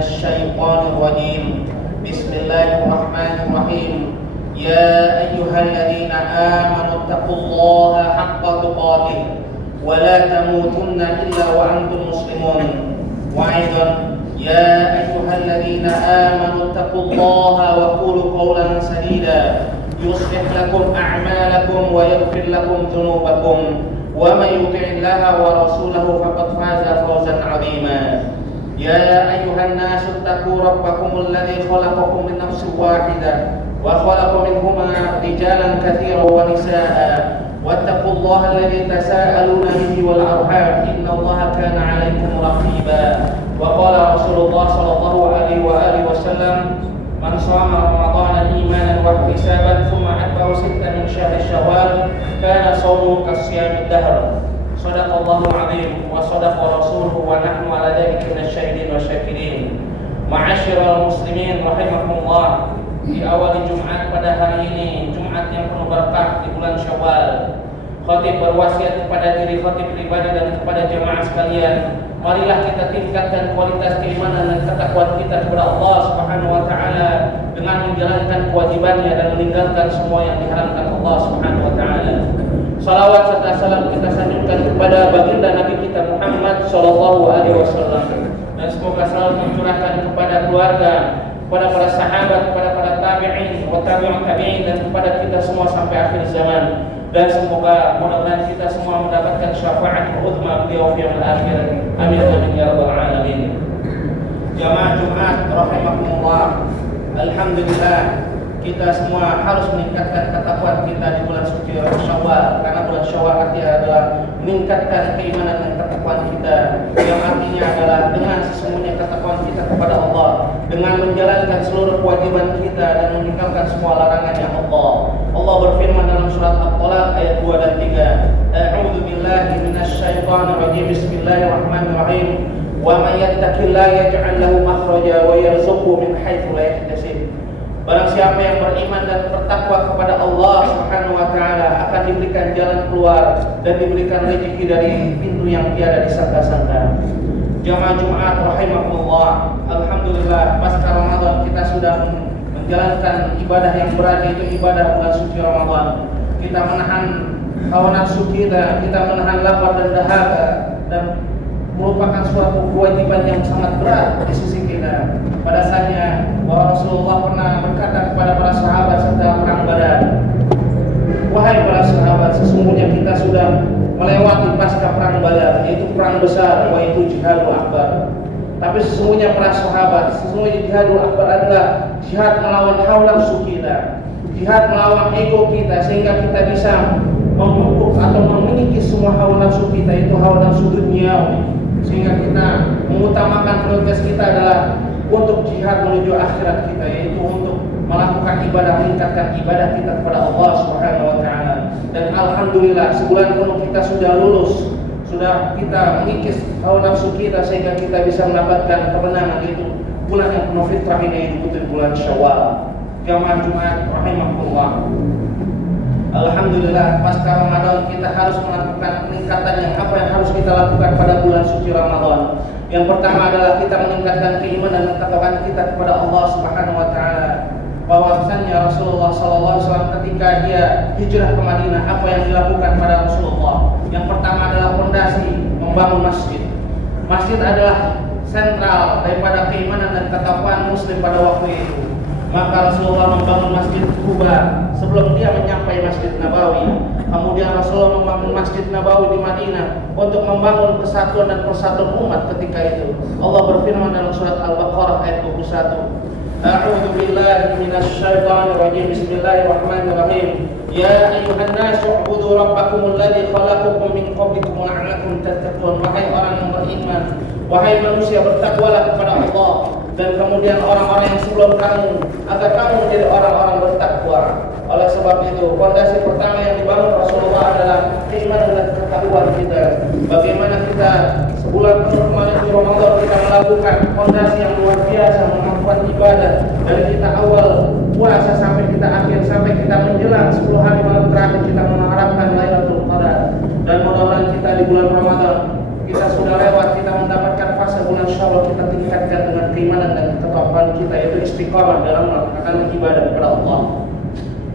الشيطان الرجيم بسم الله الرحمن الرحيم يا أيها الذين آمنوا اتقوا الله حق تقاته ولا تموتن إلا وأنتم مسلمون وأيضا يا أيها الذين آمنوا اتقوا الله وقولوا قولا سديدا يصلح لكم أعمالكم ويغفر لكم ذنوبكم ومن يطع الله ورسوله فقد فاز فوزا عظيما يا أيها الناس اتقوا ربكم الذي خلقكم من نفس واحدة وخلق منهما رجالا كثيرا ونساء واتقوا الله الذي تساءلون به والأرحام إن الله كان عليكم رقيبا وقال رسول الله صلى الله عليه وآله وسلم من صام رمضان إيمانا واحتسابا ثم أتبعه ستا من شهر شوال كان صومه كصيام الدهر صدق الله العظيم وصدق رسوله ونحن على ذلك من الشاهدين والشاكرين Ma'asyiral muslimin rahimakumullah. Di awal Jumat pada hari ini, Jumat yang penuh berkah di bulan Syawal, khatib berwasiat kepada diri khatib pribadi dan kepada jemaah sekalian, marilah kita tingkatkan kualitas keimanan dan ketakwaan kita kepada Allah Subhanahu wa taala dengan menjalankan kewajibannya dan meninggalkan semua yang diharamkan Allah Subhanahu wa taala. Salawat serta salam kita sanjungkan kepada baginda Nabi kita Muhammad sallallahu alaihi wasallam, dan semoga selalu mencurahkan kepada keluarga, kepada para sahabat, kepada para tabi'in, wa tabi'ut tabi'in, dan kepada kita semua sampai akhir zaman. Dan semoga mudah-mudahan kita semua mendapatkan syafaat uzma beliau di yaumil akhir. Amin amin ya rabbal alamin. Jamaah Jumat rahimakumullah. Alhamdulillah, kita semua harus meningkatkan ketakwaan kita di bulan suci Syawal, karena bulan Syawal artinya adalah meningkatkan keimanan dan ketakwaan kita, yang artinya adalah dengan sesungguhnya ketakwaan kita kepada Allah, dengan menjalankan seluruh kewajiban kita dan meninggalkan semua larangannya Allah. Allah berfirman dalam surat At-Talaq ayat 2 dan 3, A'udzu billahi minasyaitonir rajim. Bismillahirrahmanirrahim. Wa may yattaqillaha yaj'al lahu makhraja wa yarzuqhu min haitsu la yahtasib. Barang siapa yang beriman dan bertakwa kepada Allah Subhanahu wa taala akan diberikan jalan keluar dan diberikan rezeki dari pintu yang tiada disangka-sangka. Jamaah Jumat rahimakumullah. Alhamdulillah, pasca Ramadan kita sudah menjalankan ibadah yang berat, yaitu ibadah bulan suci Ramadan. Kita menahan hawa nafsu kita menahan lapar dan dahaga, dan merupakan suatu kewajiban yang sangat berat di sisi kita. Pada saatnya bahwa Rasulullah pernah berkata kepada para sahabat setelah perang Badar, wahai para sahabat, sesungguhnya kita sudah melewati pasca perang Badar, yaitu perang besar, yaitu jihadul akbar. Tapi sesungguhnya para sahabat, sesungguhnya jihadul akbar adalah jihad melawan hawa nafsu kita, jihad melawan ego kita, sehingga kita bisa memupuk atau memiliki semua hawa nafsu kita, itu hawa nafsu duniawi, sehingga kita mengutamakan prioritas kita adalah untuk jihad menuju akhirat kita, yaitu untuk melakukan ibadah, meningkatkan ibadah kita kepada Allah Subhanahu wa taala. Dan alhamdulillah, sebulan penuh kita sudah lulus, sudah kita mengikis hawa nafsu kita sehingga kita bisa mendapatkan kemenangan, yaitu bulan yang penuh fitrah ini, yaitu bulan Syawal. Jamaah Jumat rahimakumullah. Alhamdulillah, pasca Ramadan kita harus melakukan peningkatan yang apa yang harus kita lakukan pada bulan suci Ramadan. Yang pertama adalah kita meningkatkan keimanan dan ketakwaan kita kepada Allah Subhanahu wa taala. Bahwasanya Rasulullah sallallahu alaihi wasallam ketika dia hijrah ke Madinah, apa yang dilakukan pada Rasulullah? Yang pertama adalah fondasi membangun masjid. Masjid adalah sentral daripada keimanan dan ketakwaan muslim pada waktu itu. Maka Rasulullah membangun Masjid Quba sebelum dia menyampai Masjid Nabawi. Kemudian Rasulullah membangun Masjid Nabawi di Madinah untuk membangun kesatuan dan persatuan umat ketika itu. Allah berfirman dalam surat Al-Baqarah ayat 21, A'udzu billahi minasy syaithanir rajim. Bismillahirrahmanirrahim. Ya ayyuhan nasu u'budu rabbakumul ladzi khalaqakum min qablikum la'allakum tattaqun. Wahai orang yang beriman, wahai manusia, bertakwalah kepada Allah dan kemudian orang-orang yang sebelum kamu, agar kamu menjadi orang-orang bertakwa. Oleh sebab itu, fondasi pertama yang dibangun Rasulullah adalah keimanan dan ketakwaan kita. Bagaimana kita sebulan penuh kemarin di Ramadan kita melakukan fondasi yang luar biasa, melakukan ibadah dari kita awal puasa sampai kita akhir, sampai kita menjelang 10 hari malam terakhir kita mengharapkan Lailatul Qadar. Dan mudah-mudahan kita di bulan Ramadan kita sudah lewat, kita mendapatkan fase bulan Syawal, kita tingkatkan dengan keimanan istiqamah dalam melakukan ibadah kepada Allah.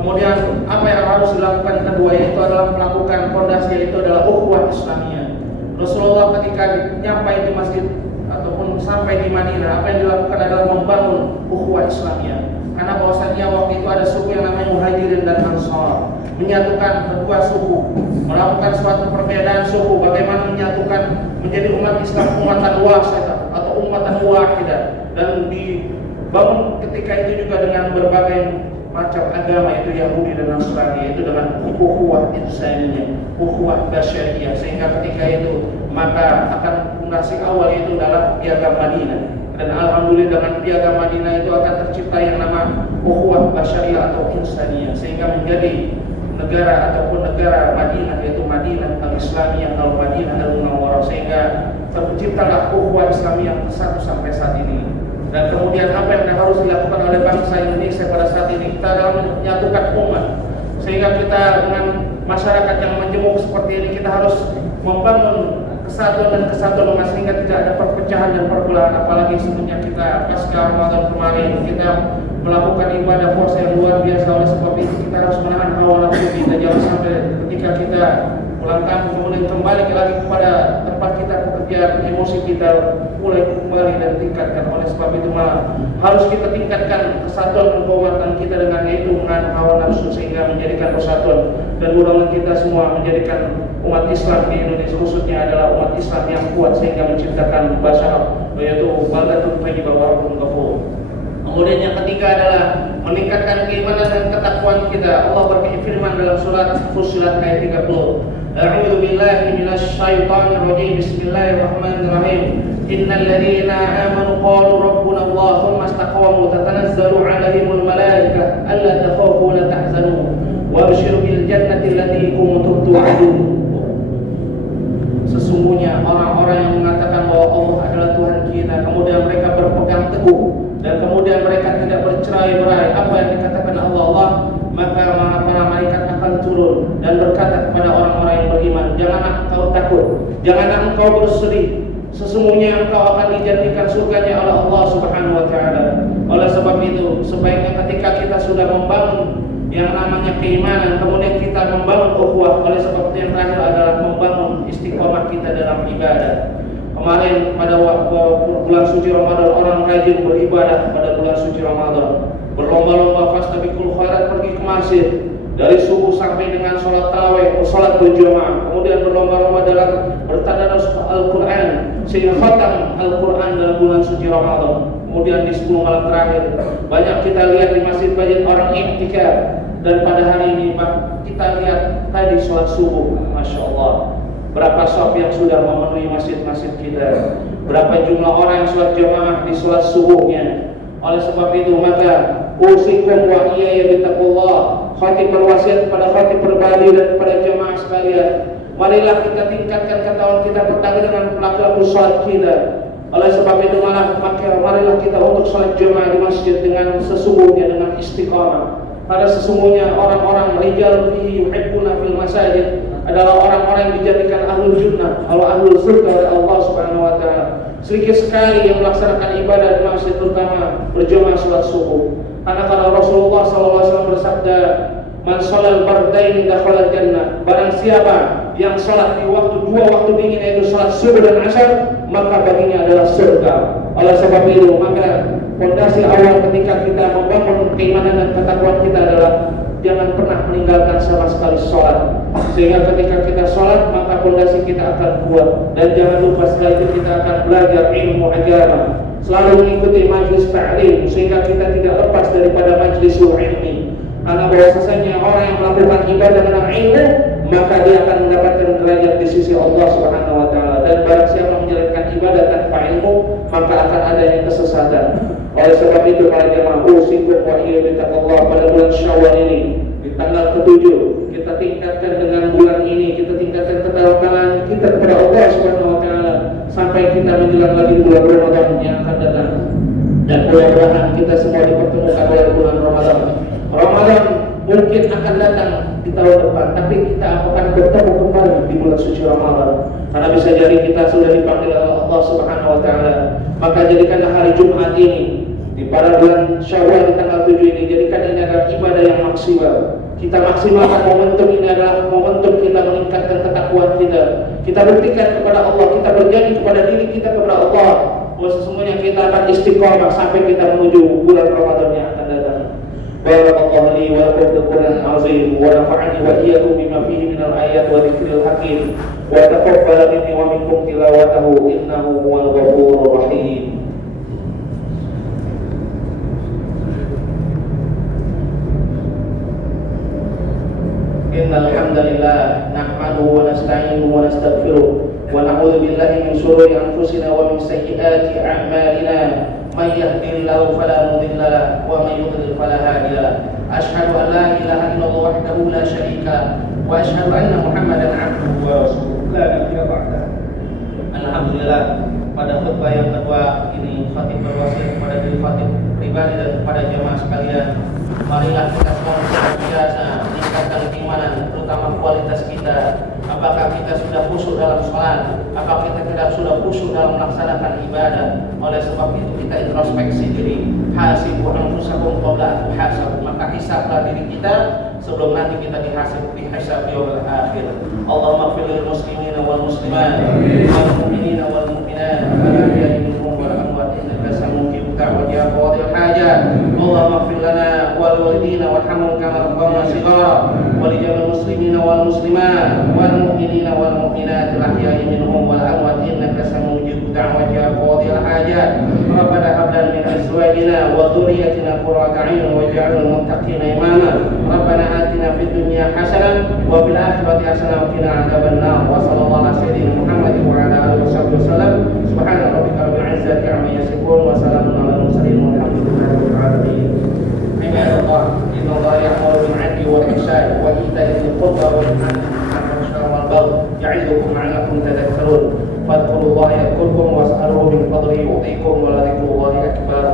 Kemudian apa yang harus dilakukan kedua yaitu adalah melakukan fondasi, yaitu adalah ukhuwah Islamiyah. Rasulullah ketika nyampai di masjid ataupun sampai di Madinah, apa yang dilakukan adalah membangun ukhuwah Islamiyah. Karena bahwasanya waktu itu ada suku yang namanya Muhajirin dan Ansar, menyatukan kedua suku, melakukan suatu perbedaan suku, bagaimana menyatukan menjadi umat Islam umatan wasatah atau umatan wahidah, dan dibangun ketika itu juga dengan berbagai macam agama, yaitu Yahudi dan Nasrani, yaitu dengan ukhuwah insaniyah, ukhuwah basyariyah, sehingga ketika itu maka akan fondasi awal itu adalah piagam Madinah. Dan alhamdulillah dengan piagam Madinah itu akan tercipta yang nama ukhuwah basyariyah atau insaniyah, sehingga menjadi negara ataupun negara Madinah, yaitu Madinah al-Islamiyah atau Madinah al-Munawwarah, sehingga terciptalah ukhuwah Islamiyah yang bersatu sampai saat ini. Dan kemudian apa yang harus dilakukan oleh bangsa Indonesia pada saat ini, kita dalam menyatukan umat, sehingga kita dengan masyarakat yang menjemuk seperti ini, kita harus membangun kesatuan dan kesatuan umat sehingga tidak ada perpecahan dan perbelahan. Apalagi sebenarnya kita pasca Ramadan kemarin kita melakukan ibadah puasa yang luar biasa. Oleh sebab itu kita harus menahan hawa nafsu kita, jangan sampai ketika kita pulang kampung kemudian kembali lagi kepada tempat kita pekerjaan, emosi kita mulai kembali dan tingkatkan. Oleh sebab itu harus kita tingkatkan kesatuan dan kekuatan kita dengan yaitu menahan hawa nafsu sehingga menjadikan persatuan. Dan mudah-mudahan kita semua menjadikan umat Islam di Indonesia khususnya adalah umat Islam yang kuat sehingga menciptakan basyarah, yaitu baldatun thayyibah wa rabbun ghafur. Kemudian yang ketiga adalah meningkatkan keimanan dan ketakwaan kita. Allah berfirman dalam surat Fussilat ayat 30. A'udzu billahi minasy syaithanir rajim. Bismillahirrahmanirrahim. Innal ladzina amanu qalu rabbuna Allah tsumma istaqamu tatanazzalu 'alaihimul malaikatu alla takhafu wa la tahzanu wabshiru bil jannati allati kuntum tu'adun. Sesungguhnya orang-orang yang mengatakan bahwa Allah adalah Tuhan kita, kemudian mereka berpegang teguh dan kemudian mereka tidak bercerai-berai apa yang dikatakan Allah, maka para malaikat akan turun dan berkata kepada orang-orang yang beriman, janganlah engkau takut, janganlah engkau bersedih, sesungguhnya engkau akan dijanjikan surganya oleh Allah Subhanahu wa taala. Oleh sebab itu, sebaiknya ketika kita sudah membangun yang namanya keimanan, kemudian kita membangun ukhuwah. Oleh sebab itu yang terakhir adalah membangun istiqomah kita dalam ibadah. Kemarin pada bulan suci Ramadan orang rajin beribadah pada bulan suci Ramadan, berlomba-lomba fastabiqul khairat, pergi ke masjid dari subuh sampai dengan sholat tarawih, sholat berjamaah, kemudian berlomba-lomba dalam bertadarus Al-Quran sehingga khatam Al-Quran dalam bulan suci Ramadan. Kemudian di 10 malam terakhir banyak kita lihat di masjid-masjid orang iktikaf. Dan pada hari ini kita lihat tadi sholat subuh, Masya Allah, berapa shaf yang sudah memenuhi masjid-masjid kita, berapa jumlah orang yang sholat jamaah di sholat subuhnya. Oleh sebab itu maka usikum wa iyaya bittaqullah, khatib berwasiat kepada khatib pribadi dan kepada jamaah sekalian, marilah kita tingkatkan ketahuan kita pertama dengan pelaku sholat kita. Oleh sebab itu marilah kita untuk sholat jamaah di masjid dengan sesungguhnya, dengan istiqamah. Karena sesungguhnya orang-orang rijal fihi yuhibbuna fil masajid adalah orang-orang yang dijadikan ahlul jannah, ahlul surga oleh Allah Subhanahu wa taala. Sedikit sekali yang melaksanakan ibadah di masjid, terutama berjamaah salat subuh. Karena kalau Rasulullah SAW bersabda, "Man shalal bardain dakhala jannah." Barang siapa yang salat di dua waktu dingin, yaitu salat subuh dan asar, maka baginya adalah surga. Oleh sebab itu maka fondasi awal ketika kita membangun keimanan dan ketakwaan kita adalah jangan pernah meninggalkan sama sekali sholat. Sehingga ketika kita sholat maka fondasi kita akan kuat. Dan jangan lupa setelah itu kita akan belajar ilmu agama, selalu mengikuti majlis ta'lim sehingga kita tidak lepas daripada majlis ilmi. Karena bahwasanya orang yang melakukan ibadah dengan ilmu maka dia akan mendapatkan derajat di sisi Allah Subhanahu wa taala. Dan barang siapa menjalankan ibadah tanpa ilmu maka akan adanya kesesatan. Oleh sebab itu para jemaah usikum wa iyaya bittaqullah, pada bulan Syawal ini di tanggal ke-7 kita tingkatkan dengan bulan ini, kita tingkatkan ketawakan kita kepada Allah Subhanahu wa taala sampai kita menjelang lagi bulan Ramadan yang akan datang. Dan mudah-mudahan kita semua dipertemukan oleh bulan Ramadan. Ramadan mungkin akan datang di tahun depan, tapi kita akan bertemu kembali di bulan suci Ramadan. Karena bisa jadi kita sudah dipanggil oleh Allah Subhanahu wa taala. Maka jadikanlah hari Jumat ini di pada bulan Syawal di tanggal 7 ini. Jadikan ini adalah ibadah yang maksimal. Kita maksimalkan momentum ini adalah momentum kita meningkatkan ketakwaan kita. Kita buktikan kepada Allah, kita berjanji kepada diri kita kepada Allah bahwa sesungguhnya kita akan istiqomah sampai kita menuju bulan Ramadan yang akan datang. Barakallahu li wa lakum fil Qur'anil azim wa nafa'ani wa iyyakum bima fihi minal ayati wa dzikril hakim wa taqabbal minni wa minkum tilawatahu innahu huwal ghafurur rahim. Innal hamdalillah nahmaduhu wa nasta'inuhu wa nastaghfiruh wa na'udzu billahi min shururi anfusina wa min sayyiati a'malina may yahdihillahu fala mudilla lahu wa may yudlil fala hadiya lahu asyhadu an la ilaha illallah wahdahu la syarika lahu wa asyhadu anna Muhammadan 'abduhu wa rasuluhu la nabiyya ba'dahu. Alhamdulillah, pada khutbah yang kedua ini khatib berwasiat kepada diri khatib pribadi dan kepada jemaah sekalian, marilah kita semua senantiasa meningkatkan keimanan, terutama kualitas kita. Apakah kita sudah khusyuk dalam sholat? Apakah kita sudah khusyuk dalam melaksanakan ibadah? Oleh sebab itu kita introspeksi diri. Hasibu anfusakum qabla an tuhasabu. Maka hisablah diri kita sebelum nanti kita dihisab yaumil akhir. Allahumma ighfir lil muslimina wal muslimat wal mu'minina wal mu'minat wal ahya'i minhum wal amwat innaka samujibud da'wat ya qadil hajat. Allahumma ighfir lana wal walidina warhamhum kama rabbawna shighara wa li jami'il muslimina wal muslimat wal mu'minina wal mu'minat al ahya'i minhum wal amwat innaka samujibud da'wat ya qadil hajat. Rabbana hab lana min azwajina wa dhurriyyatina qurrata a'yun waj'alna lil muttaqina imama. Rabbana atina fid dunya hasanah wa fil akhirati hasanah wa qina adzabannar. Wa sallallahu ala sayyidina Muhammad wa ala alihi wasallam. Subhana rabbika rabbil izzati amma yasifun wa salamun alal mursalin walhamdulillahi rabbil alamin. Ibadallah, innallaha ya'muru bil 'adli wal ihsani wa ita'i dzil qurba wa yanha 'anil fahsya'i wal baghi ya'idukum la'allakum tadhakkarun. Fadhkurullaha yadhkurkum was'aluhu min fadlihi yu'tikum wa la dzikrullahi akbar.